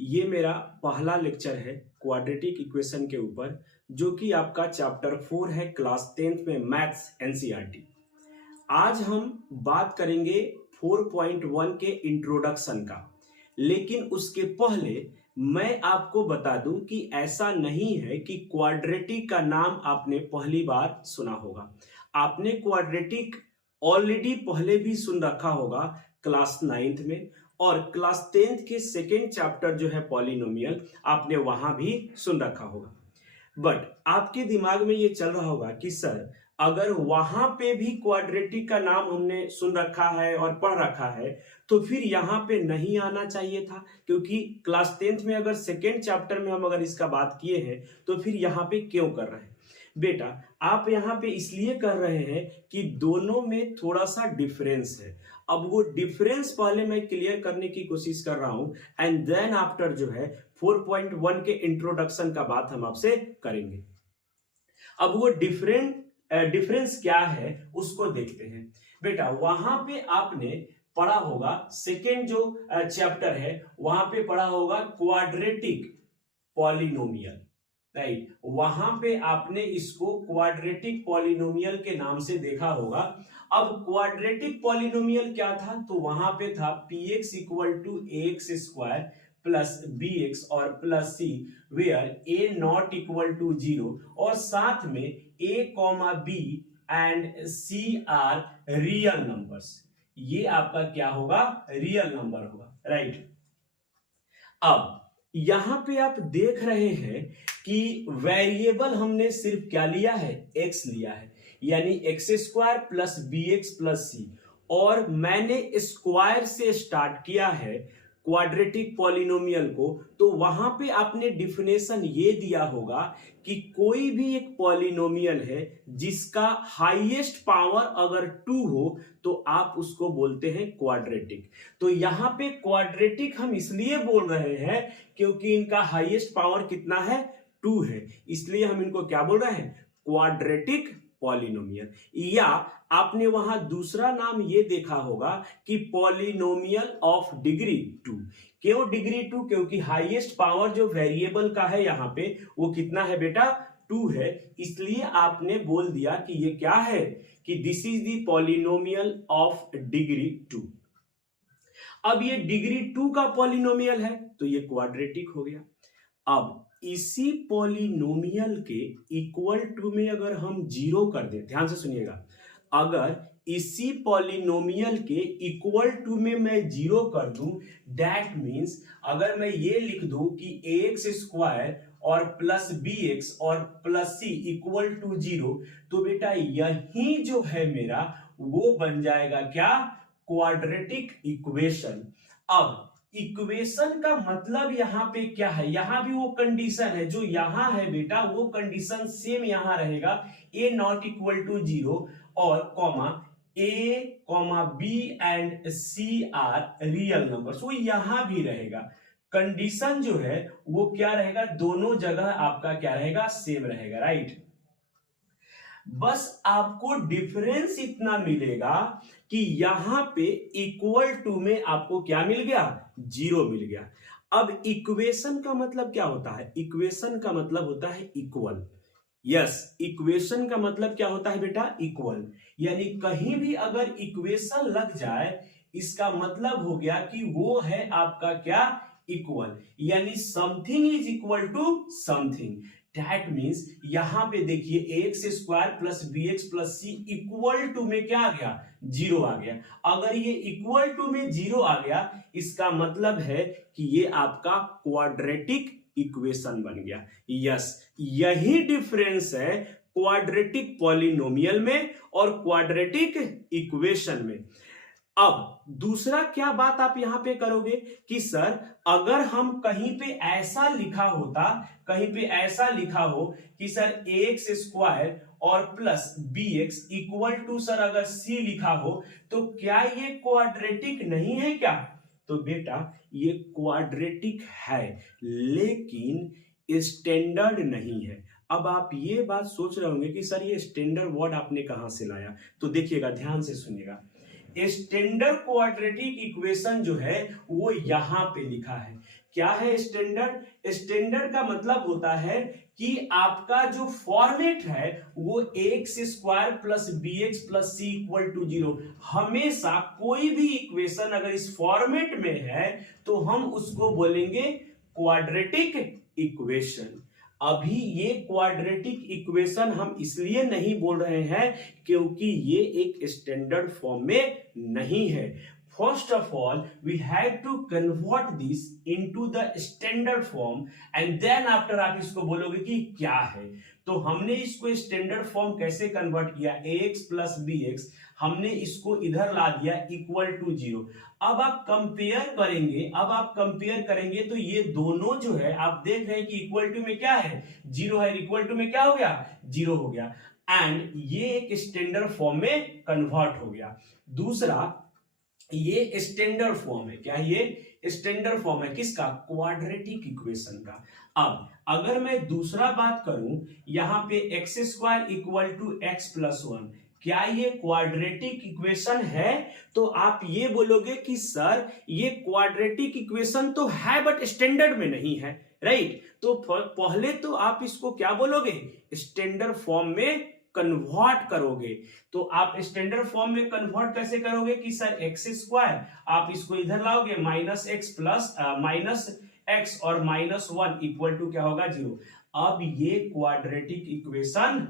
ये मेरा पहला लेक्चर है क्वाड्रेटिक इक्वेशन के ऊपर, जो कि आपका चैप्टर 4 है क्लास 10th में मैथ्स एनसीईआरटी। आज हम बात करेंगे 4.1 के इंट्रोडक्शन का, लेकिन उसके पहले मैं आपको बता दूं कि ऐसा नहीं है कि क्वाड्रेटिक का नाम आपने पहली बार सुना होगा। आपने क्वाड्रेटिक ऑलरेडी पहले भी सुन रखा होगा क्लास 9th में, और क्लास 10th के सेकेंड चैप्टर जो है पॉलिनोमियल, आपने वहां भी सुन रखा होगा। बट आपके दिमाग में ये चल रहा होगा कि सर, अगर वहां पे भी क्वाड्रेटिक का नाम हमने सुन रखा है और पढ़ रखा है, तो फिर यहाँ पे नहीं आना चाहिए था, क्योंकि क्लास 10th में अगर सेकेंड चैप्टर में हम अगर इसका बात किए हैं तो फिर यहाँ पे क्यों कर रहे हैं? बेटा, आप यहाँ पे इसलिए कर रहे हैं कि दोनों में थोड़ा सा डिफरेंस है। अब वो डिफरेंस पहले मैं क्लियर करने की कोशिश कर रहा हूं, एंड देन आफ्टर जो है 4.1 के इंट्रोडक्शन का बात हम आपसे करेंगे। अब वो डिफरेंस क्या है उसको देखते हैं। बेटा, वहां पे आपने पढ़ा होगा, सेकेंड जो चैप्टर है वहां पे पढ़ा होगा क्वाड्रेटिक पॉलिनोमियल, राइट? वहां पे आपने इसको क्वाड्रेटिक पॉलिनोमियल के नाम से देखा होगा। अब क्वाड्रेटिक पॉलिनोमियल क्या था? तो वहां पे था px equal to ax square plus bx और plus c, where a not equal to 0, और साथ में a comma b and c are real numbers. ये आपका क्या होगा? रियल नंबर होगा, राइट? अब यहां पे आप देख रहे हैं कि वेरिएबल हमने सिर्फ क्या लिया है? x लिया है, यानी x square plus b x plus c, और मैंने स्क्वायर से स्टार्ट किया है क्वाड्रेटिक पॉलिनोमियल को। तो वहां पे आपने डिफिनेशन ये दिया होगा कि कोई भी एक पॉलिनोमियल है जिसका हाईएस्ट पावर अगर 2 हो तो आप उसको बोलते हैं क्वाड्रेटिक। तो यहां पे क्वाड्रेटिक हम इसलिए बोल रहे हैं क्योंकि इनका हाईएस्ट पावर कितना है? 2 है, इसलिए हम इनको क्या बोल रहे हैं? Quadratic polynomial. या आपने वहां दूसरा नाम ये देखा होगा कि पॉलिनोमियल ऑफ डिग्री 2। क्यों डिग्री 2? क्योंकि हाईएस्ट पावर जो वेरिएबल का है यहां पे वो कितना है बेटा? 2 है, इसलिए आपने बोल दिया कि ये क्या है? कि this is the polynomial of degree 2। अब ये डिग्री 2 का पॉलिनोमियल है तो ये क्वाड्रेटिक हो गया। अब इसी पॉलिनोमियल के इक्वल टू में अगर हम 0 कर दें, ध्यान से सुनिएगा, अगर इसी पॉलिनोमियल के इक्वल टू में मैं 0 कर दूं, दैट मींस अगर मैं ये लिख दूं कि ax स्क्वायर और प्लस bx और प्लस c इक्वल टू 0, तो बेटा यही जो है मेरा वो बन जाएगा क्या? Quadratic equation. अब इक्वेशन का मतलब यहां पे क्या है? यहां भी वो कंडीशन है जो यहां है बेटा, वो कंडीशन सेम यहां रहेगा, a नॉट इक्वल टू 0 और comma a comma b and c are real numbers, वो यहां भी रहेगा। कंडीशन जो है वो क्या रहेगा? दोनों जगह आपका क्या रहेगा? सेम रहेगा, राइट? बस आपको डिफरेंस इतना मिलेगा कि यहां पे इक्वल टू में आपको क्या मिल गया? 0 मिल गया। अब इक्वेशन का मतलब क्या होता है? इक्वेशन का मतलब होता है इक्वल। यस, इक्वेशन का मतलब क्या होता है बेटा? इक्वल। यानी कहीं भी अगर इक्वेशन लग जाए, इसका मतलब हो गया कि वो है आपका क्या? इक्वल। यानी something is equal to something. That means यहां पे देखिए x square plus b x plus c equal to में क्या आ गया? 0 आ गया। अगर ये इक्वल टू में 0 आ गया, इसका मतलब है कि ये आपका क्वाड्रेटिक इक्वेशन बन गया। यस, यही डिफरेंस है क्वाड्रेटिक पॉलिनोमियल में और क्वाड्रेटिक इक्वेशन में। अब दूसरा क्या बात आप यहां पे करोगे कि सर, अगर हम कहीं पे ऐसा लिखा होता, कहीं पे ऐसा लिखा हो कि सर एक्स स्क्वायर और plus b x equal to sir अगर सी लिखा हो, तो क्या ये क्वाड्रेटिक नहीं है क्या? तो बेटा ये क्वाड्रेटिक है, लेकिन स्टैंडर्ड नहीं है। अब आप ये बात सोच रहे होंगे कि सर ये स्टैंडर्ड वर्ड आपने कहां से लाया? तो देखिएगा, ध्यान से सुनिएगा। स्टैंडर्ड क्वाड्रेटिक इक्वेशन जो है वो यहां पे लिखा है क्या है स्टैंडर्ड? स्टैंडर्ड का मतलब होता है कि आपका जो फॉर्मेट है वो x square plus b x plus c equal to 0। हमेशा कोई भी इक्वेशन अगर इस फॉर्मेट में है तो हम उसको बोलेंगे क्वाड्रेटिक इक्वेशन। अभी ये क्वाड्रेटिक इक्वेशन हम इसलिए नहीं बोल रहे हैं क्योंकि ये एक स्टैंडर्ड फॉर्म में नहीं है। First of all, we had to convert this into the standard form and then after आप इसको बोलोगे कि क्या है। तो हमने इसको स्टैंडर्ड फॉर्म कैसे कन्वर्ट किया, ax प्लस bx, हमने इसको इधर ला दिया इक्वल टू 0। अब आप कंपेयर करेंगे तो ये दोनों जो है आप देख रहे हैं कि इक्वल टू में क्या है, 0 है, इक्वल टू में क्या हो गया, 0 हो गया, एंड ये एक स्टैंडर्ड फॉर्म में कन्वर्ट हो गया। दूसरा, ये स्टैंडर्ड फॉर्म है, क्या ये स्टैंडर्ड फॉर्म है किसका, क्वाड्रेटिक इक्वेशन का। अब अगर मैं दूसरा बात करूं, यहां पे x square equal to x plus 1, क्या ये क्वाड्रेटिक इक्वेशन है? तो आप ये बोलोगे कि सर ये क्वाड्रेटिक इक्वेशन तो है बट स्टैंडर्ड में नहीं है, राइट? तो पहले तो आप इसको क्या बोलोगे, स्टैंडर्ड फॉर्म में कन्वर्ट करोगे। तो आप स्टैंडर्ड फॉर्म में कन्वर्ट कैसे करोगे कि सर एक्स स्क्वायर, आप इसको इधर लाओगे माइनस एक्स और माइनस 1 इक्वल टू क्या होगा, 0। अब ये क्वाड्रेटिक इक्वेशन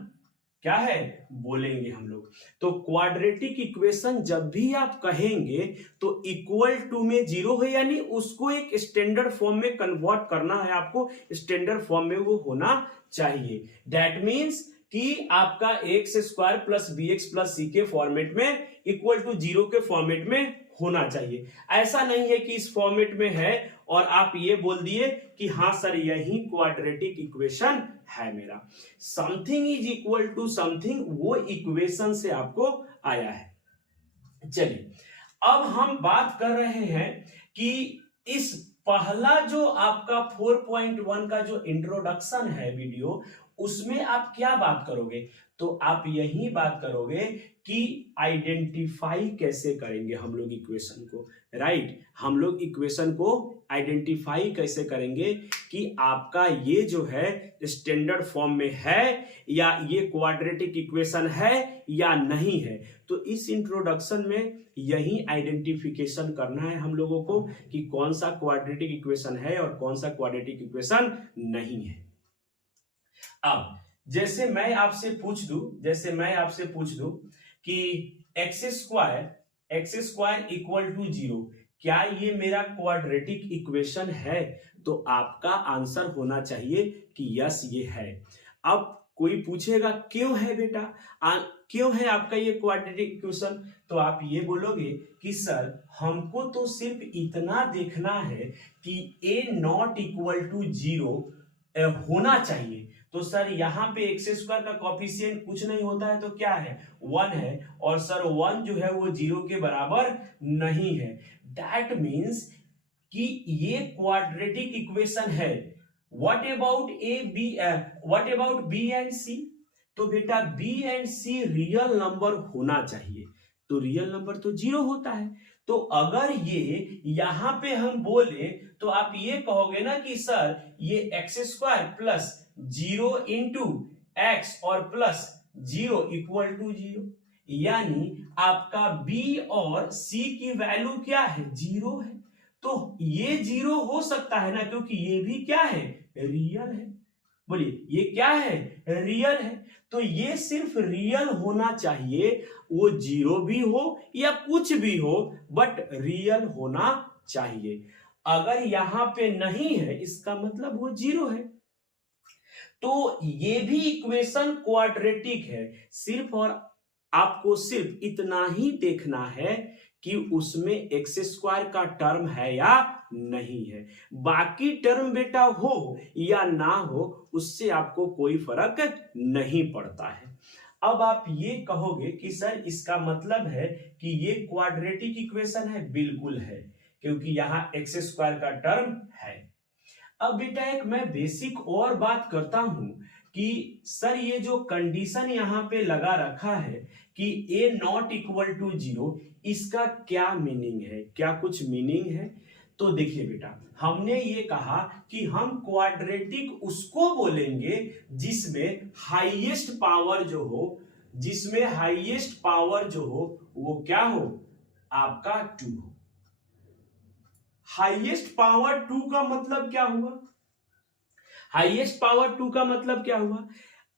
क्या है बोलेंगे हम लोग। तो क्वाड्रेटिक इक्वेशन जब भी आप कहेंगे तो इक्वल टू में 0 है, यानी उसको एक स्टैंडर्ड फॉर्म में कन्वर्ट करना है आपको, स्टैंडर्ड फॉर्म में वो होना चाहिए। दैट मीन्स कि आपका x square plus b x plus c के फॉर्मेट में इक्वल टू 0 के फॉर्मेट में होना चाहिए। ऐसा नहीं है कि इस फॉर्मेट में है और आप ये बोल दिए कि हाँ सर यही क्वाड्रेटिक इक्वेशन है मेरा। Something is equal to something, वो इक्वेशन से आपको आया है। चलिए अब हम बात कर रहे हैं कि इस पहला जो आपका 4.1 का जो इंट्रोडक्शन है वीडियो, उसमें आप क्या बात करोगे, तो आप यही बात करोगे कि आइडेंटिफाई कैसे करेंगे हम लोग इक्वेशन को, राइट? हम लोग इक्वेशन को आइडेंटिफाई कैसे करेंगे कि आपका ये जो है स्टैंडर्ड फॉर्म में है या ये क्वाड्रेटिक इक्वेशन है या नहीं है। तो इस इंट्रोडक्शन में यही आइडेंटिफिकेशन करना है हम लोगों को कि कौन सा क्वाड्रेटिक इक्वेशन है और कौन सा क्वाड्रेटिक इक्वेशन नहीं है। अब जैसे मैं आपसे पूछ दूं कि एक्स स्क्वायर इक्वल टू 0, क्या ये मेरा क्वाड्रेटिक इक्वेशन है? तो आपका आंसर होना चाहिए कि यस ये है। अब कोई पूछेगा क्यों है बेटा, क्यों है आपका ये क्वाड्रेटिक इक्वेशन? तो आप ये बोलोगे कि सर हमको तो सिर्फ इतना देखना है कि a नॉट इक्वल टू 0 होना चाहिए। तो सर यहाँ पे एक्स स्क्वायर का कॉफिशिएंट कुछ नहीं होता है तो क्या है, 1 है, और सर 1 जो है वो 0 के बराबर नहीं है। दैट मीन्स कि ये क्वाड्रेटिक इक्वेशन है। What about b and c? तो बेटा b and c real number होना चाहिए, तो रियल नंबर तो 0 होता है। तो अगर ये यहां पे हम बोले तो आप ये कहोगे ना कि सर ये x square plus 0 into x और प्लस 0 इक्वल टू 0, यानी आपका b और c की वैल्यू क्या है, 0 है। तो ये 0 हो सकता है ना, क्योंकि ये भी क्या है, रियल है। बोलिए ये क्या है, रियल है। तो ये सिर्फ रियल होना चाहिए, वो 0 भी हो या कुछ भी हो बट रियल होना चाहिए। अगर यहां पे नहीं है इसका मतलब वो 0 है। तो ये भी इक्वेशन क्वाड्रेटिक है, सिर्फ और आपको सिर्फ इतना ही देखना है कि उसमें एक्स स्क्वायर का टर्म है या नहीं है। बाकी टर्म बेटा हो या ना हो उससे आपको कोई फर्क नहीं पड़ता है। अब आप ये कहोगे कि सर इसका मतलब है कि ये क्वाड्रेटिक इक्वेशन है, बिल्कुल है, क्योंकि यहां एक्स स्क्वायर का टर्म है। अब बेटा एक मैं बेसिक और बात करता हूं कि सर ये जो कंडीशन यहां पे लगा रखा है कि a नॉट इक्वल टू 0, इसका क्या मीनिंग है, क्या कुछ मीनिंग है? तो देखिए बेटा, हमने ये कहा कि हम क्वाड्रेटिक उसको बोलेंगे जिसमें हाईएस्ट पावर जो हो, जिसमें हाईएस्ट पावर जो हो वो क्या हो, आपका 2 हो। हाईएस्ट पावर 2 का मतलब क्या हुआ, हाईएस्ट पावर 2 का मतलब क्या हुआ।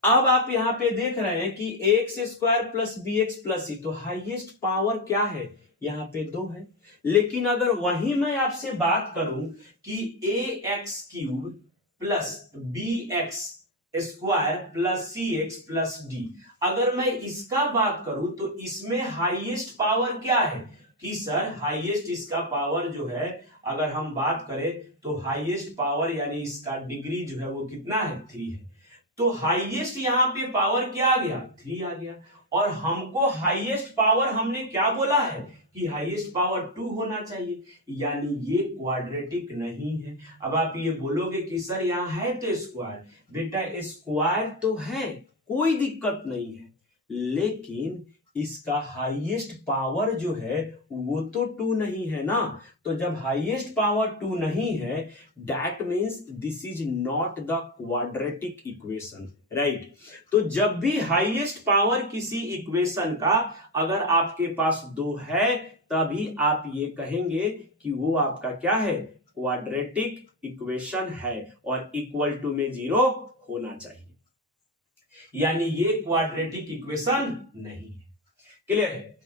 अब आप यहां पे देख रहे हैं कि x square plus b x plus c, तो हाईएस्ट पावर क्या है, यहां पे 2 है। लेकिन अगर वही मैं आपसे बात करूं कि a x cube plus b x square plus c x plus d, अगर मैं इसका बात करूं तो इसमें हाईएस्ट पावर क्या है, कि सर हाईएस्ट इसका पावर जो है, अगर हम बात करें तो हाईएस्ट पावर यानी इसका डिग्री जो है वो कितना है, 3 है। तो हाईएस्ट यहां पे पावर क्या आ गया, 3 आ गया। और हमको हाईएस्ट पावर हमने क्या बोला है कि हाईएस्ट पावर 2 होना चाहिए, यानी ये क्वाड्रेटिक नहीं है। अब आप ये बोलोगे कि सर यहां है तो स्क्वायर, बेटा स्क्वायर तो है, कोई दिक्कत नहीं है, लेकिन इसका हाईएस्ट पावर जो है वो तो 2 नहीं है ना। तो जब हाईएस्ट पावर 2 नहीं है, that means this is not the quadratic equation, right. तो जब भी हाईएस्ट पावर किसी इक्वेशन का अगर आपके पास 2 है, तभी आप ये कहेंगे कि वो आपका क्या है, क्वाड्रेटिक इक्वेशन है, और इक्वल टू में 0 होना चाहिए, यानी ये क्वाड्रेटिक इक्वेशन नहीं है। क्लियर है।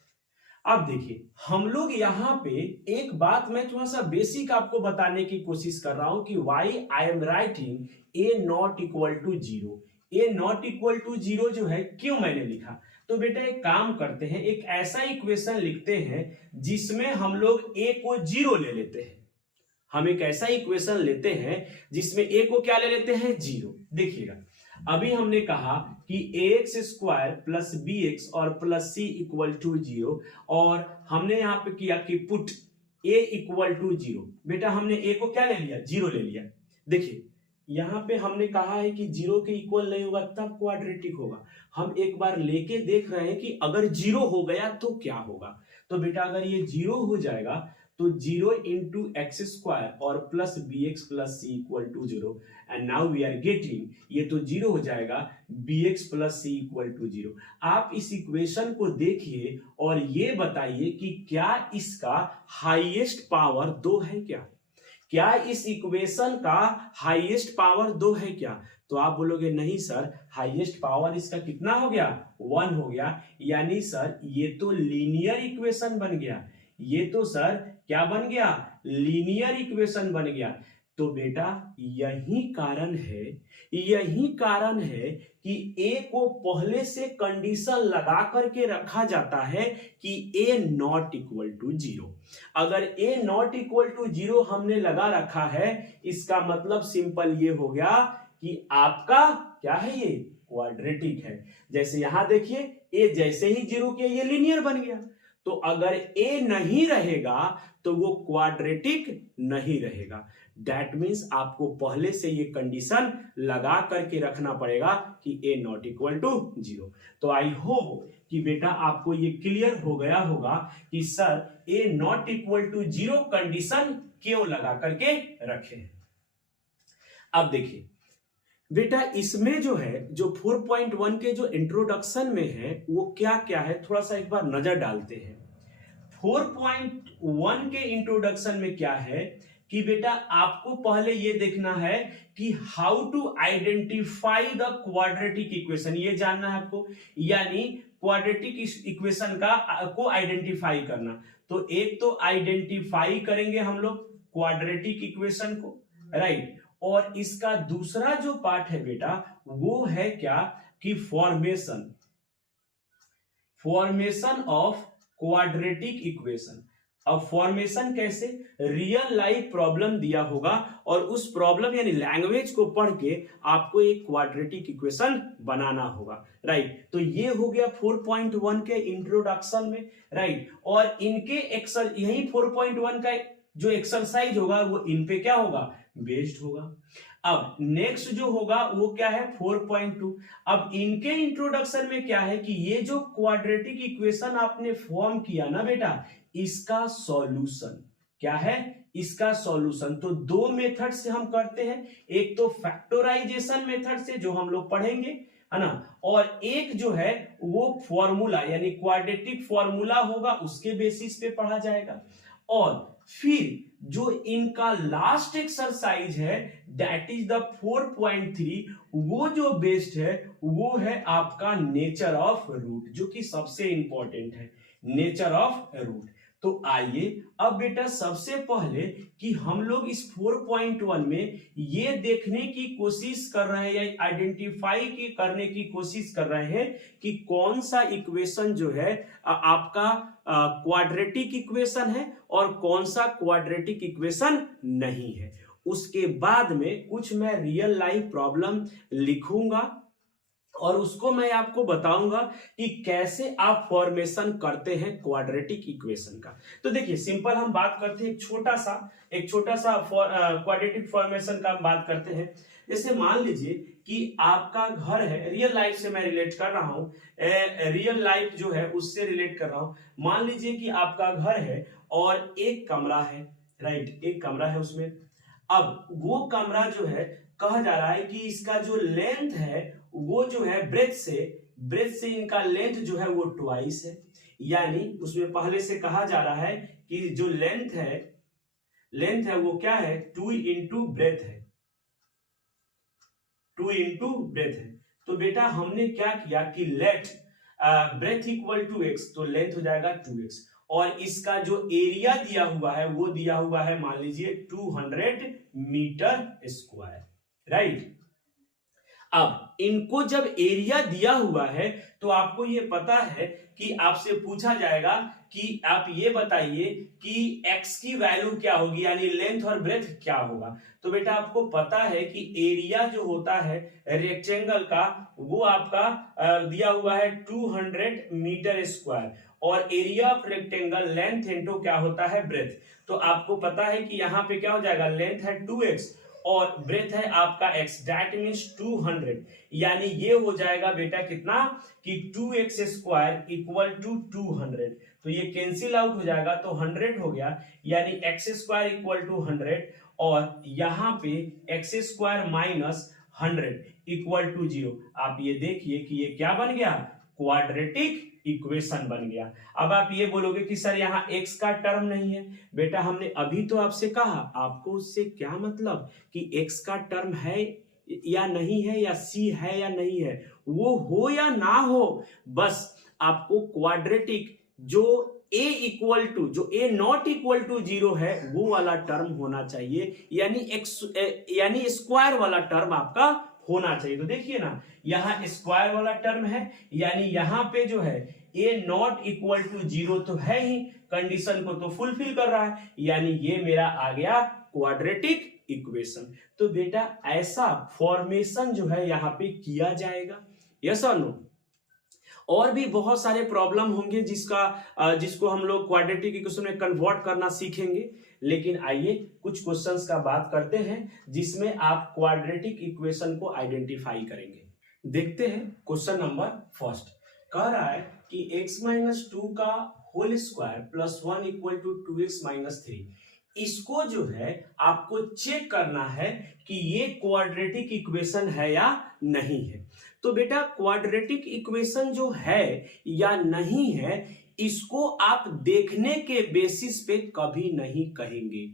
अब देखिए, हम लोग यहां पे एक बात मैं थोड़ा सा बेसिक आपको बताने की कोशिश कर रहा हूं कि why I am writing a not equal to 0। A not equal to 0 जो है क्यों मैंने लिखा, तो बेटा एक काम करते हैं, एक ऐसा इक्वेशन लिखते हैं जिसमें हम लोग ए को 0 ले लेते हैं। हम एक ऐसा इक्वेशन लेते हैं जिसमें ए को क्या ले लेते हैं, 0। देखिएगा, अभी हमने कहा कि x square plus b x और प्लस सी इक्वल टू 0, और हमने यहां पे किया कि पुट ए इक्वल टू 0। बेटा हमने ए को क्या ले लिया, 0 ले लिया। देखिए यहां पे हमने कहा है कि 0 के इक्वल नहीं होगा तब क्वाड्रेटिक होगा। हम एक बार लेके देख रहे हैं कि अगर 0 हो गया तो क्या होगा। तो बेटा अगर ये 0 हो जाएगा तो 0 इंटू एक्स स्क्वायर और plus b x plus c equal to 0, and now we are getting, ये तो 0 हो जाएगा, b x plus c equal to 0। आप इस इक्वेशन को देखिए और ये बताइए कि क्या इसका हाईएस्ट पावर 2 है क्या इस इक्वेशन का हाईएस्ट पावर 2 है क्या। तो आप बोलोगे नहीं सर, हाईएस्ट पावर इसका कितना हो गया, 1 हो गया, यानी सर ये तो लीनियर इक्वेशन बन गया, ये तो सर क्या बन गया, लीनियर इक्वेशन बन गया। तो बेटा यही कारण है कि ए को पहले से कंडीशन लगा करके रखा जाता है कि ए नॉट इक्वल टू 0। अगर ए नॉट इक्वल टू 0 हमने लगा रखा है, इसका मतलब सिंपल ये हो गया कि आपका क्या है, ये क्वाड्रेटिक है। जैसे यहां देखिए, ए जैसे ही 0 किया ये लीनियर बन गया। तो अगर ए नहीं रहेगा तो वो क्वाड्रेटिक नहीं रहेगा। दैट मीन्स आपको पहले से ये कंडीशन लगा करके रखना पड़ेगा कि ए नॉट इक्वल टू 0। तो आई होप कि बेटा आपको ये क्लियर हो गया होगा कि sir a not equal to 0 condition क्यों लगा करके रखे। अब देखिए बेटा, इसमें जो है, जो 4.1 के जो इंट्रोडक्शन में है वो क्या क्या है, थोड़ा सा एक बार नजर डालते हैं। 4.1 के इंट्रोडक्शन में क्या है कि बेटा आपको पहले ये देखना है कि how to identify the quadratic equation, ये जानना है आपको, यानी क्वाड्रेटिक इक्वेशन का को आइडेंटिफाई करना। तो एक तो आइडेंटिफाई करेंगे हम लोग क्वाड्रेटिक इक्वेशन को, राइट। और इसका दूसरा जो पार्ट है बेटा वो है क्या कि फॉर्मेशन ऑफ क्वाड्रेटिक इक्वेशन। अब फॉर्मेशन कैसे, रियल लाइफ प्रॉब्लम दिया होगा और उस प्रॉब्लम यानी लैंग्वेज को पढ़ के आपको एक क्वाड्रेटिक इक्वेशन बनाना होगा, राइट। तो ये हो गया 4.1 के इंट्रोडक्शन में, राइट। और इनके यही 4.1 का जो एक्सरसाइज होगा वो इन पे क्या होगा, बेस्ड होगा। अब नेक्स्ट जो होगा वो क्या है, 4.2। अब इनके इंट्रोडक्शन में क्या है कि ये जो क्वाड्रेटिक इक्वेशन आपने फॉर्म किया ना बेटा, इसका सॉल्यूशन क्या है इसका सॉल्यूशन। तो दो मेथड से हम करते हैं, एक तो फैक्टराइजेशन मेथड से जो हम लोग पढ़ेंगे, है ना, और एक जो है वो फॉर्मूला यानी क्वाड्रेटिक फॉर्मूला होगा, उसके बेसिस पे पढ़ा जाएगा। और फिर जो इनका लास्ट एक्सरसाइज है दैट इज द 4.3, वो जो बेस्ड है वो है आपका नेचर ऑफ रूट, जो कि सबसे इंपॉर्टेंट है, नेचर ऑफ रूट। तो आइए अब बेटा सबसे पहले कि हम लोग इस 4.1 में ये देखने की कोशिश कर रहे हैं या आइडेंटिफाई करने की कोशिश कर रहे हैं कि कौन सा इक्वेशन जो है आपका क्वाड्रेटिक इक्वेशन है और कौन सा क्वाड्रेटिक इक्वेशन नहीं है। उसके बाद में कुछ मैं रियल लाइफ प्रॉब्लम लिखूंगा और उसको मैं आपको बताऊंगा कि कैसे आप फॉर्मेशन करते हैं क्वाड्रेटिक इक्वेशन का। तो देखिए सिंपल हम बात करते हैं, एक छोटा सा क्वाड्रेटिक फॉर्मेशन का हम बात करते हैं। जैसे मान लीजिए कि आपका घर है, रियल लाइफ से मैं रिलेट कर रहा हूं, रियल लाइफ जो है उससे रिलेट कर रहा हूं। मान लीजिए कि आपका घर है और एक कमरा है, राइट, एक कमरा है उसमें। अब वो कमरा जो है कहा जा रहा है कि इसका जो लेंथ है वो जो है ब्रेथ से इनका लेंथ जो है वो ट्वाइस है, यानी उसमें पहले से कहा जा रहा है कि जो लेंथ है वो क्या है 2 इंटू ब्रेथ है, 2 इंटू ब्रेथ है। तो बेटा हमने क्या किया कि let breadth equal to x, तो लेंथ हो जाएगा 2x, और इसका जो एरिया दिया हुआ है वो दिया हुआ है मान लीजिए 200 मीटर स्क्वायर, राइट। अब इनको जब एरिया दिया हुआ है तो आपको ये पता है कि आपसे पूछा जाएगा कि आप ये बताइए कि x की वैल्यू क्या होगी, यानी लेंथ और ब्रेथ क्या होगा। तो बेटा आपको पता है कि एरिया जो होता है रेक्टेंगल का वो आपका दिया हुआ है 200 मीटर स्क्वायर, और area of rectangle length into क्या होता है ब्रेथ। तो आपको पता है कि यहाँ पे क्या हो जाएगा, लेंथ है 2x और ब्रेथ है आपका x, दैट मींस 200, यानी ये हो जाएगा बेटा कितना कि 2x स्क्वायर इक्वल टू 200। तो ये कैंसिल आउट हो जाएगा तो 100 हो गया, यानी x स्क्वायर इक्वल टू 100, और यहाँ पे x square minus 100 equal to 0। आप ये देखिए कि ये क्या बन गया, क्वाड्रेटिक इक्वेशन बन गया। अब आप ये बोलोगे कि सर यहाँ x का टर्म नहीं है। बेटा हमने अभी तो आपसे कहा, आपको उससे क्या मतलब कि x का टर्म है या नहीं है, या c है या नहीं है, वो हो या ना हो, बस आपको क्वाड्रेटिक जो a इक्वल टू, जो a नॉट इक्वल टू 0 है वो वाला टर्म होना चाहिए, यानी स्क्वायर वाला टर्म आपका होना चाहिए। तो देखिए ना यहाँ स्क्वायर वाला टर्म है, यानी यहाँ पे जो है a नॉट इक्वल टू 0 तो है ही, कंडीशन को तो फुलफिल कर रहा है, यानी ये मेरा आ गया क्वाड्रेटिक इक्वेशन। तो बेटा ऐसा फॉर्मेशन जो है यहाँ पे किया जाएगा, यस और नो। और भी बहुत सारे प्रॉब्लम होंगे जिसको हम लोग क्वाड्रेटिक इक्वेशन में कन्वर्ट करना सीखेंगे, लेकिन आइए कुछ क्वेश्चंस का बात करते हैं जिसमें आप क्वाड्रेटिक इक्वेशन को आइडेंटिफाई करेंगे। देखते हैं क्वेश्चन नंबर फर्स्ट, कह रहा है कि x माइनस 2 का whole square plus 1 equal to 2x minus 3। इसको जो है आपको चेक करना है कि ये क्वाड्रेटिक इक्वेशन है या नहीं है। तो बेटा क्वाड्रेटिक इक्वेशन जो है या नहीं है, इसको आप देखने के बेसिस पे कभी नहीं कहेंगे।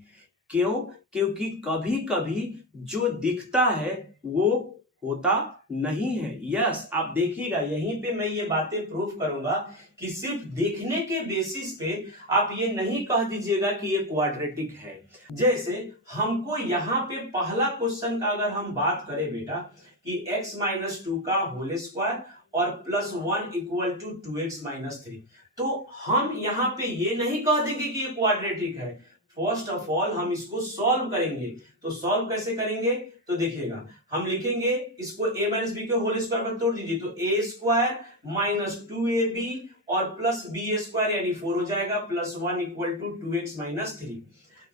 क्यों? क्योंकि कभी कभी जो दिखता है वो होता नहीं है। यस, आप देखिएगा यहीं पे मैं ये बातें प्रूफ करूंगा कि सिर्फ देखने के बेसिस पे आप ये नहीं कह दीजिएगा कि ये क्वाड्रेटिक है। जैसे हमको यहाँ पे पहला क्वेश्चन का अगर हम बात करें बेटा कि x माइनस 2 का होल स्क्वायर और plus 1 equal to 2x minus 3, तो हम यहाँ पे ये नहीं कह देंगे कि ये क्वाड्रेटिक है। फर्स्ट ऑफ ऑल हम इसको सॉल्व करेंगे। तो सॉल्व कैसे करेंगे, तो देखिएगा हम लिखेंगे इसको a माइनस बी के होल स्क्वायर पर तोड़ दीजिए, तो a स्क्वायर माइनस 2ab और प्लस b स्क्वायर यानी 4 हो जाएगा, plus 1 equal to 2x minus 3।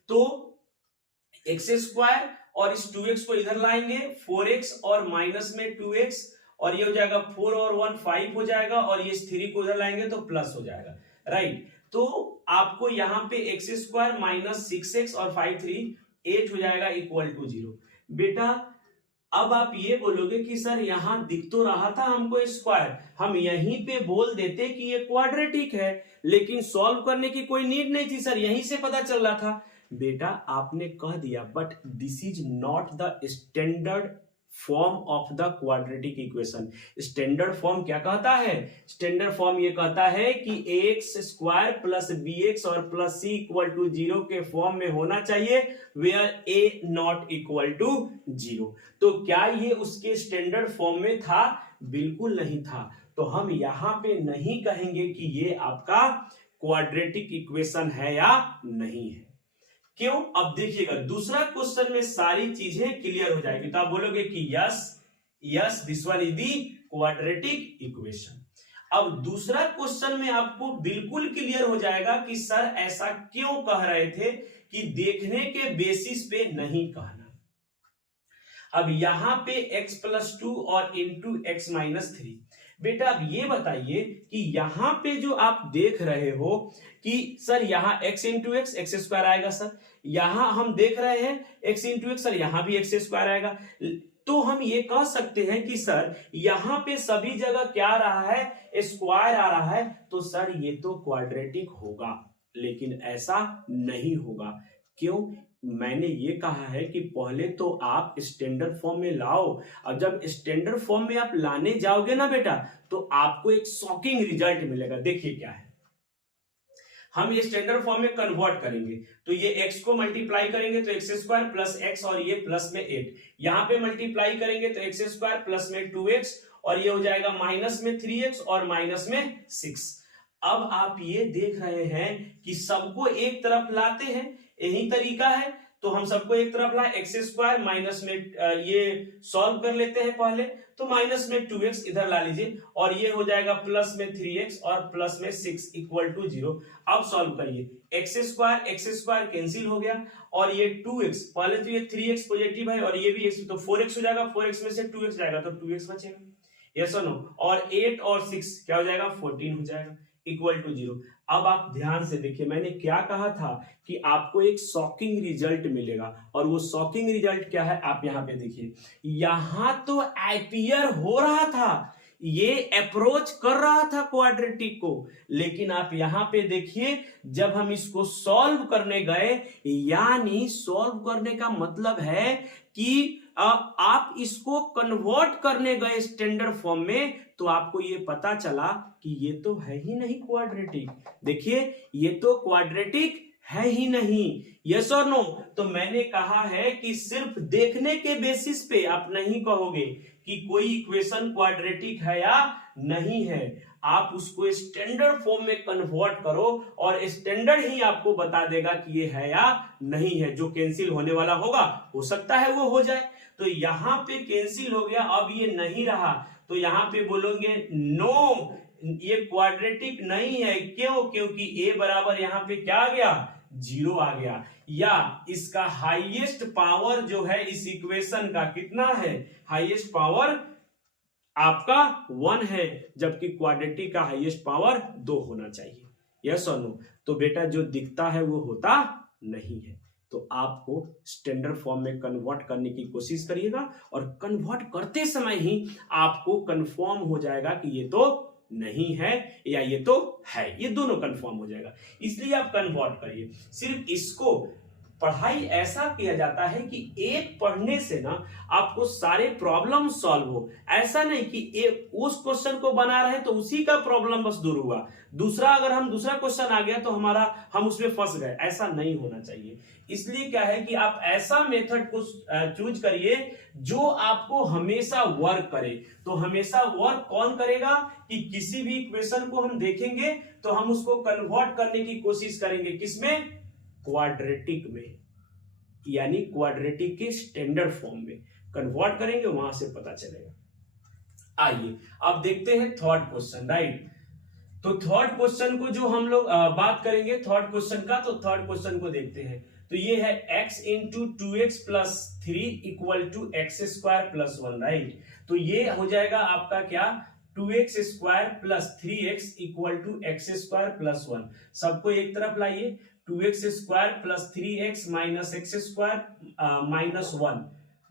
तो x स्क्वायर और इस 2x को इधर लाएंगे, 4x और माइनस में 2x, और ये हो जाएगा 4 और 1 5 हो जाएगा, और ये 3 को इधर लाएंगे तो प्लस हो जाएगा, राइट। तो आपको यहाँ पे एक्स स्क्वायर माइनस 6x और 5 3 8 हो जाएगा इक्वल टू 0। बेटा अब आप ये बोलोगे कि सर यहां दिख तो रहा था हमको स्क्वायर, हम यहीं पे बोल देते कि ये क्वाड्रेटिक है, लेकिन सॉल्व करने की कोई नीड नहीं थी सर, यहीं से पता चल रहा था। बेटा आपने कह दिया, but this is not the standard form of the quadratic equation. Standard form क्या कहता है? स्टैंडर्ड फॉर्म ये कहता है कि x square plus b x और प्लस सी इक्वल टू 0 के फॉर्म में होना चाहिए, where a not equal to 0। तो क्या ये उसके स्टैंडर्ड फॉर्म में था? बिल्कुल नहीं था। तो हम यहां पे नहीं कहेंगे कि ये आपका क्वाड्रेटिक इक्वेशन है या नहीं है। क्यों? अब देखिएगा दूसरा क्वेश्चन में सारी चीजें क्लियर हो जाएगी, तो आप बोलोगे कि yes yes this one is the quadratic equation. अब दूसरा क्वेश्चन में आपको बिल्कुल क्लियर हो जाएगा कि सर ऐसा क्यों कह रहे थे कि देखने के बेसिस पे नहीं कहना। अब यहां पे x+2 और इंटू x -3। बेटा अब ये बताइए कि यहां पे जो आप देख रहे हो कि सर यहां x इंटू एक्स स्क्वायर आएगा सर, यहां हम देख रहे हैं x इंटू एक्स, सर यहां भी एक्स स्क्वायर आएगा। तो हम ये कह सकते हैं कि सर यहां पे सभी जगह क्या आ रहा है? स्क्वायर आ रहा है, तो सर ये तो क्वाड्रेटिक होगा। लेकिन ऐसा नहीं होगा। क्यों? मैंने ये कहा है कि पहले तो आप स्टैंडर्ड फॉर्म में लाओ, और जब स्टैंडर्ड फॉर्म में आप लाने जाओगे ना बेटा, तो आपको एक शॉकिंग रिजल्ट मिलेगा। देखिए क्या है, हम ये स्टैंडर्ड फॉर्म में कन्वर्ट करेंगे, तो ये x को मल्टीप्लाई करेंगे तो एक्स स्क्वायर प्लस एक्स और ये प्लस में 8, यहां पे मल्टीप्लाई करेंगे तो एक्स स्क्वायर प्लस में 2x और ये हो जाएगा माइनस में 3x और माइनस में 6। अब आप ये देख रहे हैं कि सबको एक तरफ लाते हैं, यही तरीका है। तो हम सबको एक तरफ लाए, एक्स स्क्वायर माइनस में ये सॉल्व कर लेते हैं पहले, तो माइनस में 2x इधर ला लीजिए और ये हो जाएगा प्लस में 3x और प्लस में 6 इक्वल टू 0। अब सॉल्व करिए, एक्स स्क्वायर कैंसिल हो गया और ये 2x, पहले तो ये 3x पॉजिटिव है और ये भी x, तो 4x हो जाएगा, 4x में से 2x जाएगा तो 2x बचेगा, यस और नो। और 8 और 6 क्या हो जाएगा? 14 हो जाएगा इक्वल टू 0। अब आप ध्यान से देखिए, मैंने क्या कहा था कि आपको एक शॉकिंग रिजल्ट मिलेगा, और वो शॉकिंग रिजल्ट क्या है आप यहां पे देखिए। यहां तो अपीयर हो रहा था, ये अप्रोच कर रहा था क्वाड्रेटिक को, लेकिन आप यहां पे देखिए जब हम इसको सॉल्व करने गए, यानी सॉल्व करने का मतलब है कि आप इसको कन्वर्ट करने गए स्टैंडर्ड फॉर्म में, तो आपको ये पता चला कि ये तो है ही नहीं क्वाड्रेटिक। देखिए ये तो क्वाड्रेटिक है ही नहीं, यस और नो। तो मैंने कहा है कि सिर्फ देखने के बेसिस पे आप नहीं कहोगे कि कोई इक्वेशन क्वाड्रेटिक है या नहीं है, आप उसको स्टैंडर्ड फॉर्म में कन्वर्ट करो और स्टैंडर्ड ही आपको बता देगा कि ये है या नहीं है। जो कैंसिल होने वाला होगा, हो सकता है वो हो जाए, तो यहां पे कैंसिल हो गया, अब ये नहीं रहा, तो यहां पे बोलोगे नो ये क्वाड्रेटिक नहीं है। क्यों? क्योंकि a बराबर यहां पे क्या आ गया? 0 आ गया, या इसका हाईएस्ट पावर जो है इस इक्वेशन का कितना है? हाईएस्ट पावर आपका 1 है, जबकि क्वाड्रेटिक का हाईएस्ट पावर 2 होना चाहिए, यस और नो। तो बेटा जो दिखता है वो होता नहीं है, तो आपको स्टैंडर्ड फॉर्म में कन्वर्ट करने की कोशिश करिएगा, और कन्वर्ट करते समय ही आपको कंफर्म हो जाएगा कि ये तो नहीं है या ये तो है, ये दोनों कंफर्म हो जाएगा। इसलिए आप कन्वर्ट करिए। सिर्फ इसको पढ़ाई ऐसा किया जाता है कि एक पढ़ने से ना आपको सारे प्रॉब्लम सॉल्व हो, ऐसा नहीं कि एक उस क्वेश्चन को बना रहे तो उसी का प्रॉब्लम बस दूर हुआ, दूसरा अगर हम दूसरा क्वेश्चन आ गया तो हम उसमें फंस गए, ऐसा नहीं होना चाहिए। इसलिए क्या है कि आप ऐसा मेथड को चूज करिए जो आपको हमेशा वर्क करे। तो हमेशा वर्क कौन करेगा कि किसी भी इक्वेशन को हम देखेंगे तो हम उसको कन्वर्ट करने की कोशिश करेंगे, किसमें? क्वाड्रेटिक में, यानी क्वाड्रेटिक के स्टैंडर्ड फॉर्म में कन्वर्ट करेंगे, वहां से पता चलेगा। आइए अब देखते हैं थर्ड क्वेश्चन, राइट। तो थर्ड क्वेश्चन को जो हम लोग बात करेंगे थर्ड क्वेश्चन का, तो थर्ड क्वेश्चन को देखते हैं। तो ये है x into 2x plus 3 equal to x square plus 1, right. तो ये हो जाएगा आपका क्या? 2x square plus 3x equal to x square plus 1। सबको एक तरफ लाइए, 2x square plus 3x minus x square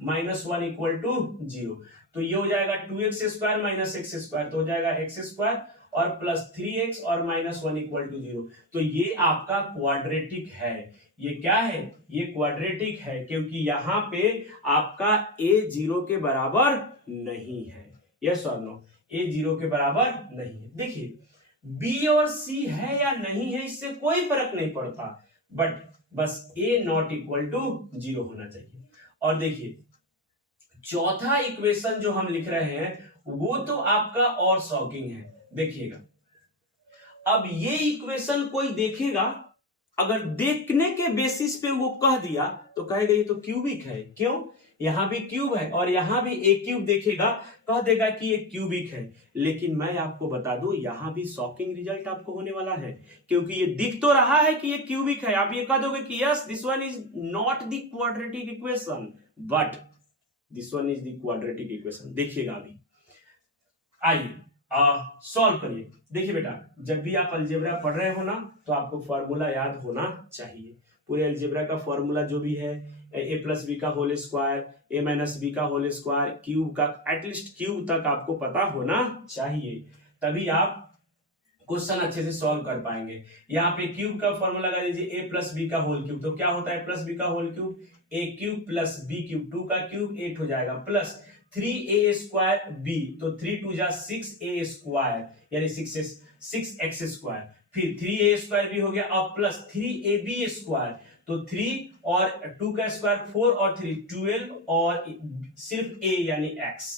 minus one equal to 0। तो ये हो जाएगा 2x square minus x square, तो हो जाएगा एक्स स्क्वायर और प्लस 3x और माइनस 1 इक्वल टू 0। तो ये आपका क्वाड्रेटिक है। ये क्या है? ये क्वाड्रेटिक है, क्योंकि यहां पे आपका a 0 के बराबर नहीं है। यस और नो? a 0 के बराबर नहीं है। देखिए b और c है या नहीं है इससे कोई फर्क नहीं पड़ता, बट बस a नॉट इक्वल टू 0 होना चाहिए। और देखिए चौथा इक्वेशन जो हम लिख रहे हैं वो तो आपका और शॉकिंग है। देखिएगा, अब ये इक्वेशन कोई देखेगा, अगर देखने के बेसिस पे वो कह दिया तो कहेगा ये तो क्यूबिक है। क्यों? यहां भी क्यूब है और यहां भी ए क्यूब देखेगा, कह देगा कि ये क्यूबिक है। लेकिन मैं आपको बता दूं यहां भी शॉकिंग रिजल्ट आपको होने वाला है, क्योंकि ये दिख तो रहा है कि ये क्यूबिक है। आप ये कह दोगे कि yes this one is not the quadratic equation, but this one is the quadratic equation. देखिएगा अभी, आइए सॉल्व करिए। देखिए बेटा, जब भी आप अलजेब्रा पढ़ रहे हो ना तो आपको फॉर्मूला याद होना चाहिए। पूरे अलजेब्रा का फॉर्मूला जो भी है, ए प्लस बी का होल स्क्वायर, ए माइनस बी का होल स्क्वायर, क्यूब का एटलीस्ट क्यूब तक आपको पता होना चाहिए, तभी आप क्वेश्चन अच्छे से सॉल्व कर पाएंगे। यहाँ पे क्यूब का फॉर्मूला लगा दीजिए, ए प्लस बी का होल क्यूब। तो क्या होता है प्लस बी का होल क्यूब? ए क्यूब प्लस बी क्यूब, 2 का क्यूब 8 हो जाएगा, प्लस 3a स्क्वायर b, तो 3 2 जा 6a स्क्वायर यानी 6x स्क्वायर, फिर 3a स्क्वायर भी हो गया और प्लस 3ab स्क्वायर, तो 3 और 2 का स्क्वायर 4 और 3 12 और सिर्फ a यानी x।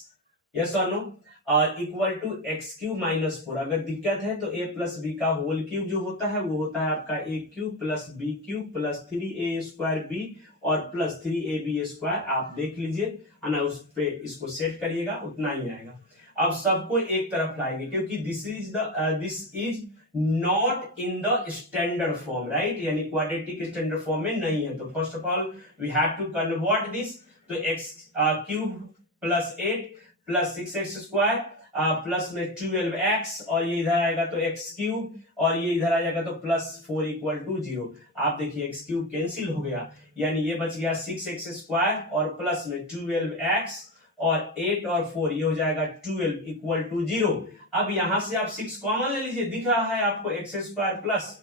यस और नो? और equal to x cube minus 4। अगर दिक्कत है तो a प्लस बी का होल क्यूब जो होता है वो होता है आपका a क्यूब प्लस b cube plus 3a square b और प्लस 3ab स्क्वायर। आप देख लीजिए ना, उस पे इसको सेट करिएगा, उतना ही आएगा। अब सबको एक तरफ लाएंगे, क्योंकि this is not in the standard form, right? यानी क्वाड्रेटिक स्टैंडर्ड फॉर्म में नहीं है। तो first of all we have to convert this, तो x cube plus 8 plus 6x square plus में 12x और ये इधर आएगा तो एक्स क्यूब और ये इधर आ जाएगा तो प्लस 4 इक्वल टू 0। आप देखिए एक्स क्यूब कैंसिल हो गया, यानी ये बच गया 6x स्क्वायर और प्लस में 12x और 8 और 4, ये हो जाएगा 12 इक्वल टू 0। अब यहां से आप 6 कॉमन ले लीजिए, दिख रहा है आपको एक्स स्क्वायर प्लस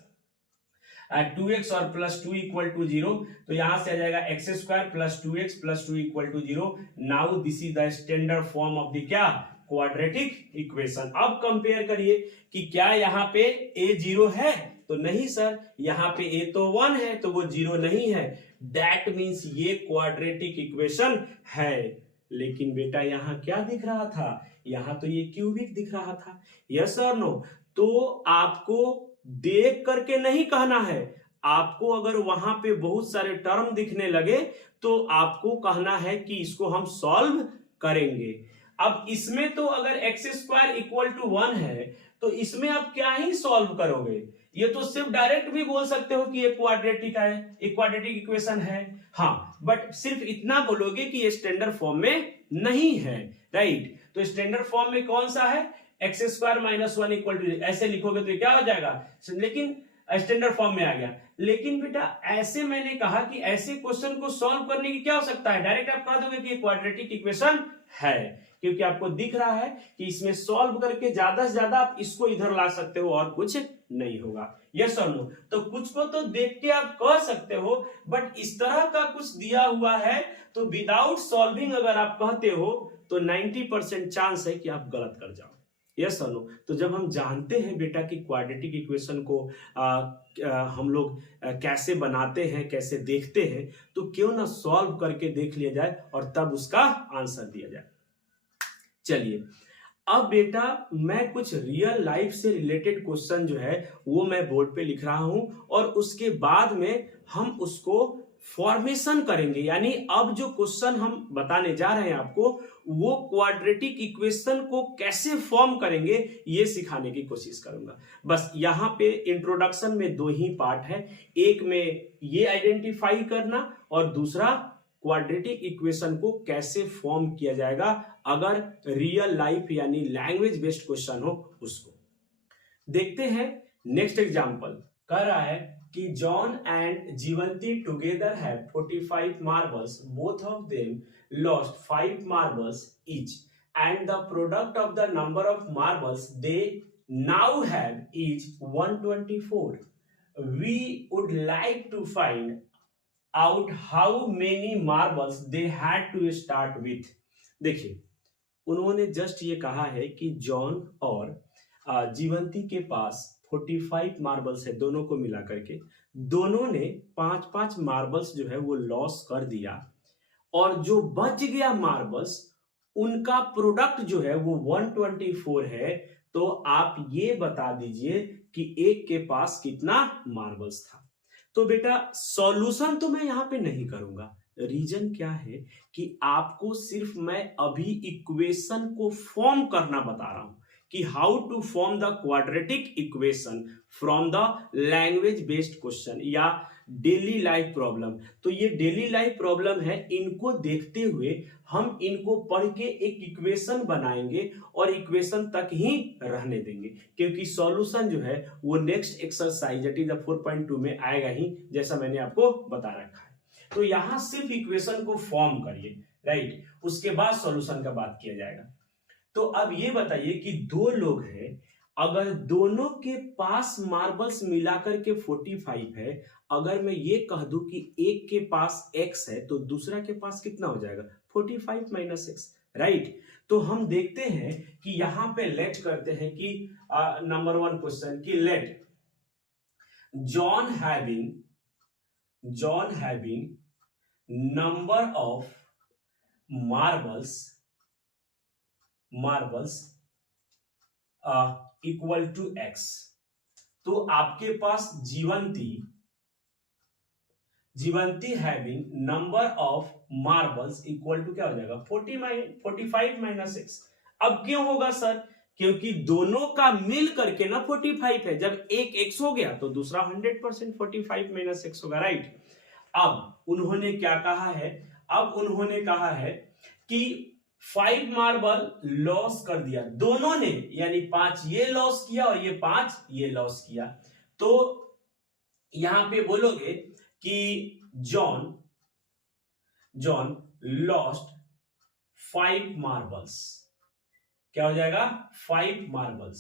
2x और प्लस 2 इक्वल टू 0, तो यहां से आ जाएगा x square plus 2x plus 2 equal to 0। Now this is the standard form of the क्या? Quadratic equation. अब कंपेयर करिए कि क्या यहाँ पे a 0 है? तो नहीं सर, यहाँ पे a तो 1 है तो वो 0 नहीं है। दैट मीन्स ये क्वाड्रेटिक इक्वेशन है। लेकिन बेटा यहाँ क्या दिख रहा था? यहाँ तो ये क्यूबिक दिख रहा था। यस और नो? तो आपको देख करके नहीं कहना है, आपको अगर वहां पे बहुत सारे टर्म दिखने लगे तो आपको कहना है कि इसको हम सॉल्व करेंगे। अब इसमें तो अगर एक्स स्क्वायर इक्वल टू 1 है तो इसमें आप क्या ही सॉल्व करोगे? ये तो सिर्फ डायरेक्ट भी बोल सकते हो कि ये क्वाड्रेटिक है, एक क्वाड्रेटिक इक्वेशन है, हाँ, बट सिर्फ इतना बोलोगे कि ये स्टैंडर्ड फॉर्म में नहीं है, राइट? तो स्टैंडर्ड फॉर्म में कौन सा है? X square minus 1 equal to, ऐसे लिखोगे तो क्या हो जाएगा? लेकिन स्टैंडर्ड फॉर्म में आ गया। लेकिन बेटा ऐसे मैंने कहा कि ऐसे क्वेश्चन को सॉल्व करने की क्या हो सकता है? डायरेक्ट आप कह दोगे कि ये क्वाड्रेटिक इक्वेशन है, क्योंकि आपको दिख रहा है कि इसमें सॉल्व करके ज्यादा से ज्यादा आप इसको इधर ला सकते हो और कुछ नहीं होगा। यस और नो? तो कुछ को तो देख के आप कह सकते हो, बट इस तरह का कुछ दिया हुआ है तो विदाउट सॉल्विंग अगर आप कहते हो तो 90% चांस है कि आप गलत कर जाओ। यस और नो? तो जब हम जानते हैं बेटा कि क्वाड्रेटिक इक्वेशन को हम लोग कैसे बनाते हैं, कैसे देखते हैं, तो क्यों ना सॉल्व करके देख लिया जाए और तब उसका आंसर दिया जाए। चलिए, अब बेटा मैं कुछ रियल लाइफ से रिलेटेड क्वेश्चन जो है वो मैं बोर्ड पे लिख रहा हूं और उसके बाद में हम उसको फॉर्मेशन करेंगे। यानी अब जो क्वेश्चन हम बताने जा रहे हैं आपको, वो क्वाड्रेटिक इक्वेशन को कैसे फॉर्म करेंगे ये सिखाने की कोशिश करूंगा। बस यहाँ पे इंट्रोडक्शन में 2 ही पार्ट है, एक में ये आइडेंटिफाई करना और दूसरा क्वाड्रेटिक इक्वेशन को कैसे फॉर्म किया जाएगा अगर रियल लाइफ यानी लैंग्वेज बेस्ड क्वेश्चन हो उसको। देखते हैं नेक्स्ट एग्जांपल। कह रहा है कि John and Jeevanti together have 45 marbles, both of them lost 5 marbles each and the product of the number of marbles they now have is 124. We would like to find out how many marbles they had to start with. देखिए, उन्होंने just ये कहा है कि John और जीवंती के पास 45 marbles है, दोनों को मिला करके दोनों ने 5-5 मार्बल्स जो है वो लॉस कर दिया, और जो बच गया मार्बल्स उनका प्रोडक्ट जो है वो 124 है। तो आप ये बता दीजिए कि एक के पास कितना मार्बल्स था। तो बेटा सॉल्यूशन तो मैं यहां पे नहीं करूंगा, रीजन क्या है कि आपको सिर्फ मैं अभी इक्वेशन को फॉर्म करना बता रहा हूं कि how to form the quadratic equation from the language based question या डेली लाइफ प्रॉब्लम। तो ये डेली लाइफ प्रॉब्लम है, इनको देखते हुए हम इनको पढ़ के एक इक्वेशन बनाएंगे और इक्वेशन तक ही रहने देंगे, क्योंकि सॉल्यूशन जो है वो नेक्स्ट एक्सरसाइज दैट इज 4.2 में आएगा ही, जैसा मैंने आपको बता रखा है। तो यहां सिर्फ इक्वेशन को फॉर्म करिए, राइट, उसके बाद सॉल्यूशन का बात किया जाएगा। तो अब ये बताइए कि दो लोग हैं, अगर दोनों के पास मार्बल्स मिलाकर के 45 है, अगर मैं ये कह दूं कि एक के पास x है तो दूसरा के पास कितना हो जाएगा 45 माइनस x, राइट। तो हम देखते हैं कि यहां पे लेट करते हैं कि नंबर 1 क्वेश्चन की let John having number of marbles equal to x। तो आपके पास Jeevanti having number of marbles equal to क्या हो जाएगा 45 माइनस x। अब क्यों होगा सर, क्योंकि दोनों का मिल करके ना 45 है, जब एक x हो गया तो दूसरा 100% 45 माइनस x होगा, राइट। अब उन्होंने क्या कहा है, अब उन्होंने कहा है कि 5 मार्बल लॉस कर दिया दोनों ने, यानी 5 ये लॉस किया और ये 5 ये लॉस किया। तो यहां पे बोलोगे कि जॉन लॉस्ट 5 मार्बल्स, क्या हो जाएगा 5 मार्बल्स।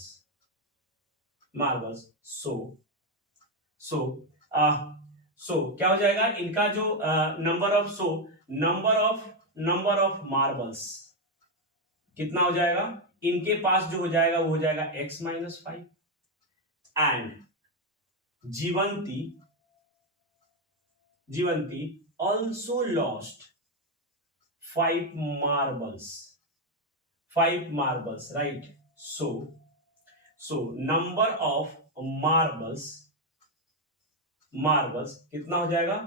सो क्या हो जाएगा इनका जो नंबर ऑफ मार्बल्स कितना हो जाएगा, इनके पास जो हो जाएगा वो हो जाएगा x minus 5 and Jeevanti also lost 5 marbles, right? So number of marbles कितना हो जाएगा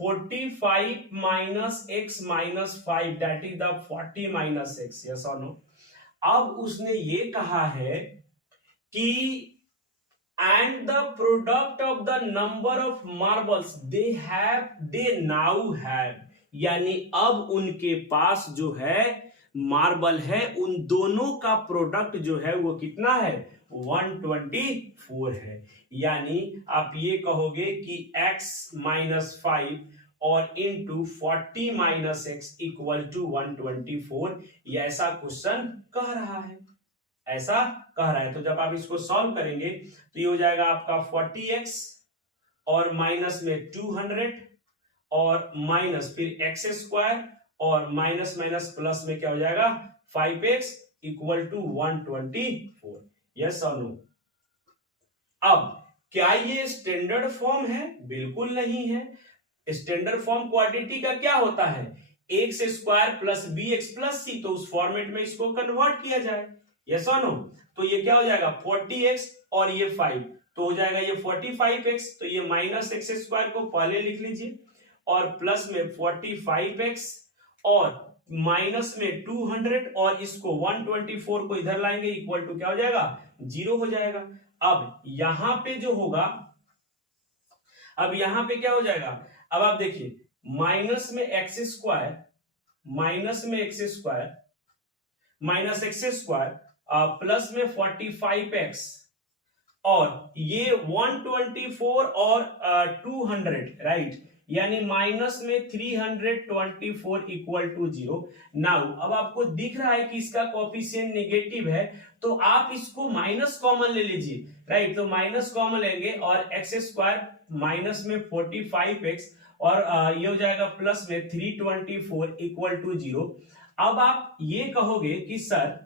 45 minus x minus 5 that is the 40 minus x, yes और नो। अब उसने ये कहा है कि and the product of the number of marbles they now have, यानी अब उनके पास जो है मार्बल है उन दोनों का प्रोडक्ट जो है वो कितना है 124 है। यानी आप ये कहोगे कि x माइनस 5 और into 40 minus x equal to 124, ये ऐसा क्वेश्चन कह रहा है, ऐसा कह रहा है। तो जब आप इसको सॉल्व करेंगे तो ये हो जाएगा आपका 40x और माइनस में 200 और माइनस फिर एक्स स्क्वायर और माइनस माइनस प्लस में क्या हो जाएगा 5x इक्वल टू 124, यस और नो। अब क्या ये स्टैंडर्ड फॉर्म है? बिल्कुल नहीं है। स्टैंडर्ड फॉर्म क्वाड्रेटिक का क्या होता है x square plus b x plus c, तो उस फॉर्मेट में इसको कन्वर्ट किया जाए, यस और नो। तो ये क्या हो जाएगा 40x और ये 5, तो हो जाएगा ये 45x, तो ये माइनस एक्स स्क्वायर को पहले लिख लीजिए और प्लस में 45x और माइनस में 200 और इसको 124 को इधर लाएंगे इक्वल टू क्या हो जाएगा 0 हो जाएगा। अब यहां पे जो होगा, अब यहां पे क्या हो जाएगा, अब आप देखिए माइनस में एक्स स्क्वायर, माइनस में x square, minus x square plus में 45x, और ये 124 और 200, राइट, यानी माइनस में 324 इक्वल टू 0। नाउ अब आपको दिख रहा है कि इसका कोफिशिएंट नेगेटिव है, तो आप इसको माइनस कॉमन ले लीजिए, राइट। तो माइनस कॉमन लेंगे और एक्स स्क्वायर माइनस में 45x और ये हो जाएगा प्लस में 324 इक्वल टू 0। अब आप ये कहोगे कि सर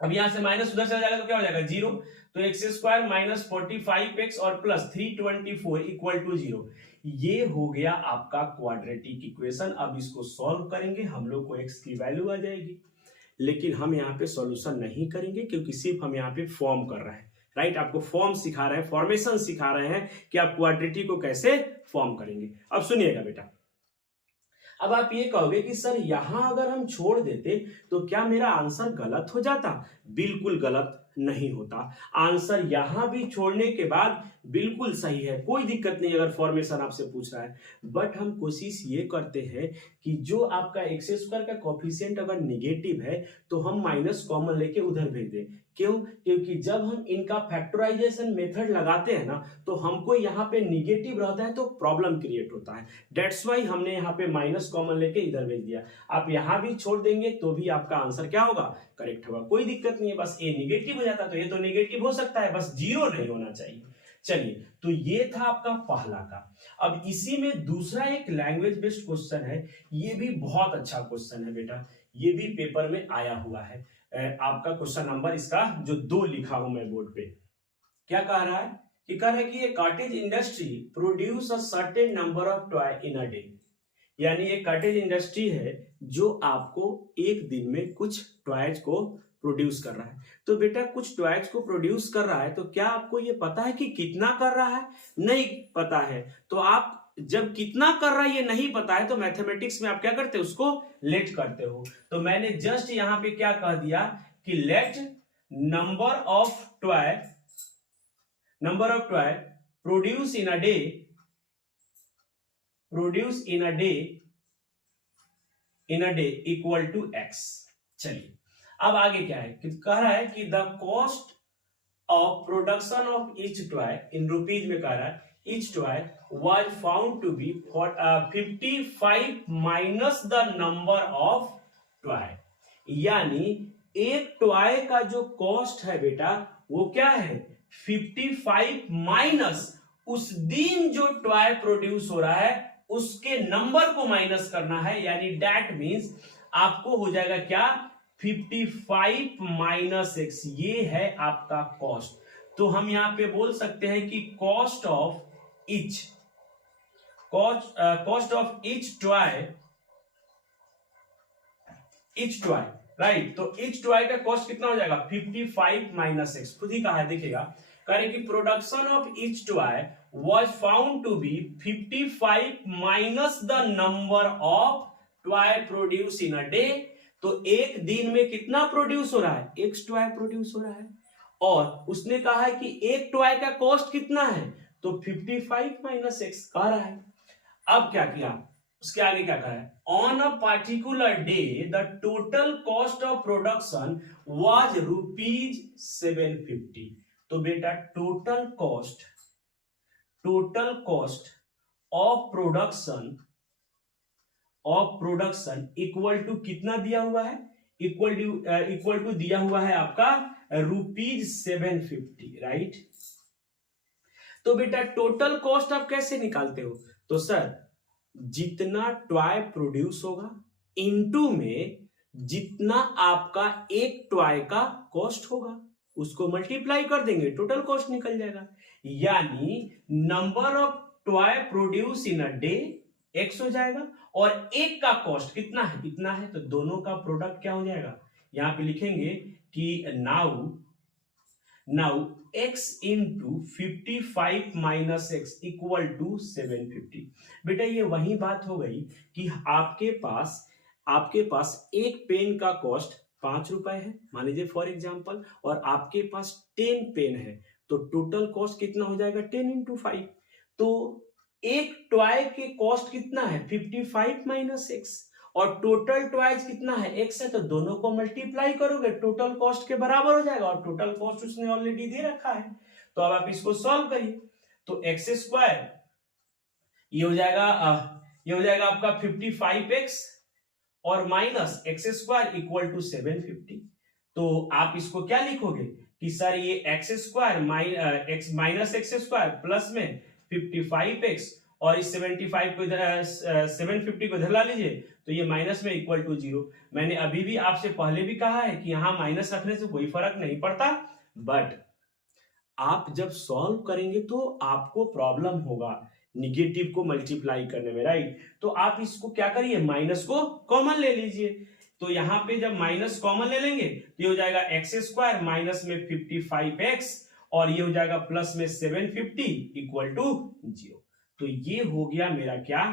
अब यहां से माइनस उधर चला जाएगा तो क्या हो जाएगा 0, तो एक्स स्क्वायर माइनस 45x और प्लस 324 इक्वल टू 0। ये हो गया आपका क्वाड्रेटिक इक्वेशन। अब इसको सॉल्व करेंगे, हम लोग को x की वैल्यू आ जाएगी, लेकिन हम यहाँ पे सॉल्यूशन नहीं करेंगे क्योंकि सिर्फ हम यहाँ पे फॉर्म कर रहे हैं, राइट। आपको फॉर्म सिखा रहे हैं, फॉर्मेशन सिखा रहे हैं कि आप क्वाड्रेटिक को कैसे फॉर्म करेंगे। अब सुनिएगा बेटा, अब आप ये कहोगे कि सर यहां अगर हम छोड़ देते तो क्या मेरा आंसर गलत हो जाता? बिल्कुल गलत नहीं होता। आंसर यहां भी छोड़ने के बाद बिल्कुल सही है, कोई दिक्कत नहीं अगर फॉर्मेशन आपसे पूछ रहा है। बट हम कोशिश ये करते हैं कि जो आपका एक्स स्क्वायर का कोफिशिएंट अगर निगेटिव है तो हम माइनस कॉमन लेके उधर भेज दें। क्यों? क्योंकि जब हम इनका फैक्टराइजेशन मेथड लगाते हैं ना तो हमको यहाँ पे निगेटिव रहता है तो प्रॉब्लम क्रिएट होता है। डेट्स वाई हमने यहाँ पे माइनस कॉमन लेके इधर भेज दिया। आप यहाँ भी छोड़ देंगे तो भी आपका आंसर क्या होगा? करेक्ट होगा, कोई दिक्कत नहीं है। बस ए निगेटिव हो जाता तो ये तो निगेटिव हो सकता है, बस जीरो नहीं होना चाहिए। चलिए, तो ये था आपका पहला का। अब इसी में दूसरा एक लैंग्वेज बेस्ड क्वेश्चन है, ये भी बहुत अच्छा क्वेश्चन है बेटा, ये भी पेपर में आया हुआ है। आपका क्वेश्चन नंबर इसका जो 2 लिखा हूं मैं बोर्ड पे, क्या कह रहा है कि कह रहा है कि ये cottage industry produce a certain number of toy in a day, यानी एक कॉटेज इंडस्ट्री है जो आपको एक दिन में कुछ टॉयज को प्रोड्यूस कर रहा है। तो बेटा कुछ टॉयज को प्रोड्यूस कर रहा है तो क्या आपको ये पता है कि कितना कर रहा है? नहीं पता है। तो आप जब कितना कर रहा है ये नहीं पता है तो मैथमेटिक्स में आप क्या करते हो? उसको लेट करते हो। तो मैंने जस्ट यहां पे क्या कह दिया कि let number of toy produce in a day equal to x। चलिए, अब आगे क्या है कि कह रहा है कि the cost of production of each toy in rupees में कह रहा है each toy was found to be 55 minus the number of toy, यानी एक टॉय का जो कॉस्ट है बेटा वो क्या है? 55 माइनस उस दिन जो टॉय प्रोड्यूस हो रहा है उसके नंबर को माइनस करना है, यानी दैट मींस आपको हो जाएगा क्या? 55 माइनस x, ये है आपका कॉस्ट। तो हम यहां पे बोल सकते हैं कि cost of each toy, right. तो ईच टॉय का कॉस्ट कितना हो जाएगा? 55 माइनस एक्स, खुद ही कहा है, देखिएगा करें कि production of each toy was found to be 55 minus the number of toy produced in a day। तो एक दिन में कितना प्रोड्यूस हो रहा है? एक टॉय प्रोड्यूस हो रहा है, और उसने कहा है कि एक टॉय का कॉस्ट कितना है? तो 55 माइनस एक्स कह रहा है। अब क्या किया? उसके आगे क्या कहा है? On a particular day the total cost of production was rupees 750। तो बेटा total cost of production equal to कितना दिया हुआ है? इक्वल टू दिया हुआ है आपका रुपीज 750, राइट। तो बेटा टोटल कॉस्ट आप कैसे निकालते हो? तो सर जितना टॉय प्रोड्यूस होगा इनटू में जितना आपका एक टॉय का कॉस्ट होगा उसको मल्टीप्लाई कर देंगे, टोटल कॉस्ट निकल जाएगा। यानी number of toy produce in a day x हो जाएगा, और एक का कॉस्ट कितना है? इतना है। तो दोनों का प्रोडक्ट क्या हो जाएगा? यहां पे लिखेंगे कि now x into 55 minus x equal to 750। बेटा ये वही बात हो गई कि आपके पास एक पेन का कॉस्ट 5 रुपए है मान लीजिए फॉर एग्जाम्पल, और आपके पास 10 पेन है, तो टोटल कॉस्ट कितना हो जाएगा? 10 इंटू 5। तो एक टॉय के कॉस्ट कितना है 55 माइनस एक्स, और टोटल टॉयज कितना है एक्स है, तो दोनों को मल्टीप्लाई करोगे टोटल कॉस्ट के बराबर हो जाएगा, और टोटल कॉस्ट उसने ऑलरेडी दे रखा है। तो अब आप इसको सॉल्व करिए, तो एक्स स्क्वायर ये हो जाएगा आपका 55x और minus x square equal to 750। तो आप इसको क्या लिखोगे कि सर ये x square minus x square plus में 55x और इस 75 को इधर 750 को इधर ला लीजिए, तो ये माइनस में इक्वल टू 0। मैंने अभी भी आपसे पहले भी कहा है कि यहां माइनस रखने से कोई फर्क नहीं पड़ता, बट आप जब सॉल्व करेंगे तो आपको प्रॉब्लम होगा निगेटिव को मल्टीप्लाई करने में, राइट। तो आप इसको क्या करिए, माइनस को कॉमन ले लीजिए। तो यहां पे जब माइनस कॉमन ले लेंगे तो ये हो जाएगा एक्स स्क्वायर माइनस में 55x और ये हो जाएगा प्लस में 750 इक्वल टू 0। तो ये हो गया मेरा क्या,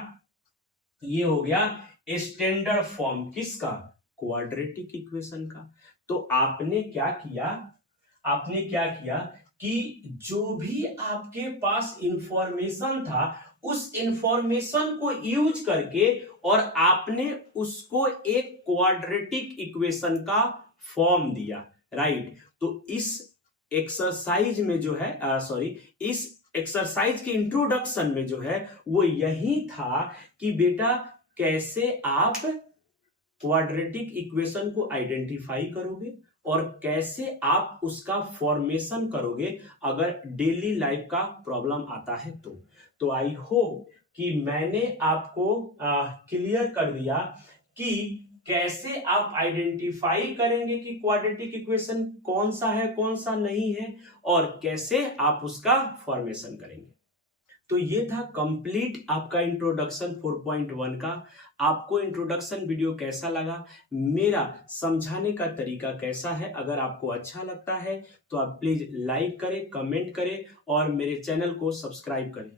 ये हो गया स्टैंडर्ड फॉर्म किसका, क्वाड्रेटिक इक्वेशन का। तो आपने क्या किया कि जो भी आपके पास इंफॉर्मेशन था उस इंफॉर्मेशन को यूज करके और आपने उसको एक क्वाड्रेटिक इक्वेशन का फॉर्म दिया, राइट। तो इस एक्सरसाइज में जो है इस एक्सरसाइज के इंट्रोडक्शन में जो है वो यही था कि बेटा कैसे आप क्वाड्रेटिक इक्वेशन को आइडेंटिफाई करोगे और कैसे आप उसका फॉर्मेशन करोगे अगर डेली लाइफ का प्रॉब्लम आता है। तो आई होप कि मैंने आपको क्लियर कर दिया कि कैसे आप आइडेंटिफाई करेंगे कि क्वाड्रेटिक इक्वेशन कौन सा है कौन सा नहीं है, और कैसे आप उसका फॉर्मेशन करेंगे। तो ये था कंप्लीट आपका इंट्रोडक्शन 4.1 का। आपको इंट्रोडक्शन वीडियो कैसा लगा, मेरा समझाने का तरीका कैसा है, अगर आपको अच्छा लगता है तो आप प्लीज लाइक करें, कमेंट करें और मेरे चैनल को सब्सक्राइब करें।